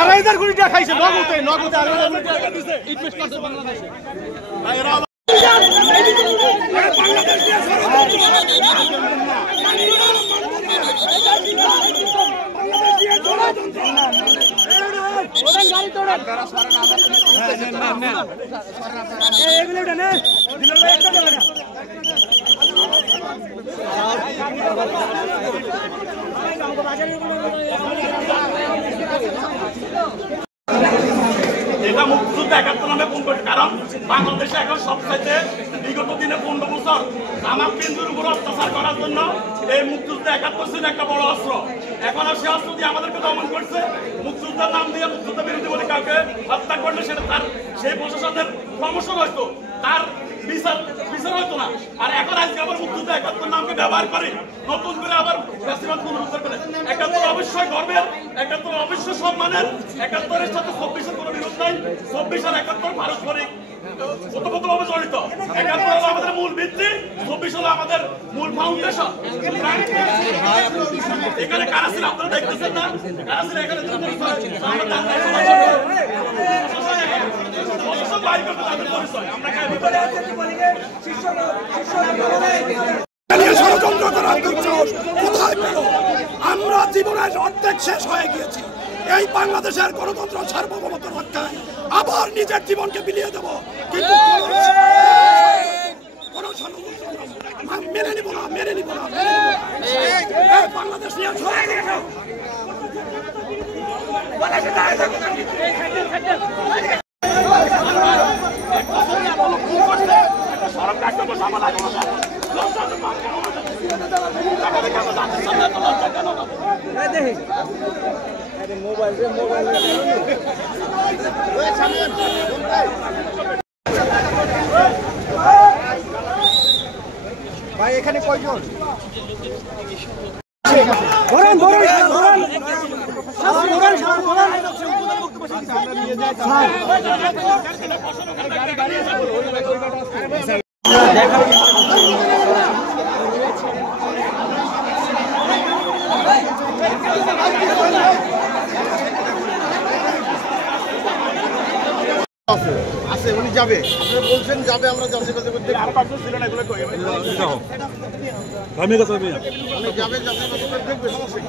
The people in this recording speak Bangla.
আড়াইদার কোটি টাকা খাইছে নগদে নগদে আড়াইদার কোটি টাকা দিছে ইনভেস্ট করতে বাংলাদেশে ভাইরা বাংলাদেশ দিয়ে গাড়ি তোড়েন আপনারা সরেন এগুলো না দিলেন ভাই একটা দেবেন এটা মুক্তিযুদ্ধ ৭১ নামে ফোন করছে কারণ বাংলাদেশে এখন সবচাইতে বিগত দিনে ১৫ বছর আমার কেন্দ্রের উপর অত্যাচার করার জন্য এই মুক্তিযুদ্ধ ৭১ ছিল একটা বড় অস্ত্র। এখন আর সে অস্ত্র দিয়ে আমাদেরকে দমন করছে। মুক্তিযুদ্ধের নাম দিয়ে মুক্তিযুদ্ধ বিরোধী বলে কাউকে হত্যা করলে সেটা তার সেই প্রশাসনের প্রমোশন হয়তো, তার বিচার হয়তো না। আর এখন আজকে আবার মুক্তিযুদ্ধ ৭১ নামকে ব্যবহার করে নতুন করে আবার ফ্যাসিবাদ পুনরুদ্ধার করে। ৭১ অবশ্যই গর্বের, ৭১ অবশ্যই সম্মানের। ৭১-এর সাথে ২৪-এর কোনো বিরোধ নাই। ২৪ আর ৭১ পারস্পরিক ওতপ্রোতভাবে জড়িত। ৭১ হলো আমাদের মূল ভিত্তি, ২৪ হলো আমাদের মূল ফাউন্ডেশন। এখানে কারা ছিল আপনারা দেখতেছেন না? কারা ছিল এখানে? ষড়যন্ত্র করার দুঃসাহস কোথায় পেল? আমরা জীবনের অর্ধেক শেষ হয়ে গিয়েছি। এই বাংলাদেশের গণতন্ত্র সার্বভৌমত্ব রক্ষায় আবার নিজের জীবনকে বিলিয়ে দেব, কিন্তু মেনে নিব না, মেনে নিব না। বাংলাদেশ নিয়ে ভাই এখানে কয়জন? আছে উনি যাবে, আপনি বলছেন যাবে, আমরা যাবে যাবে, সমস্যা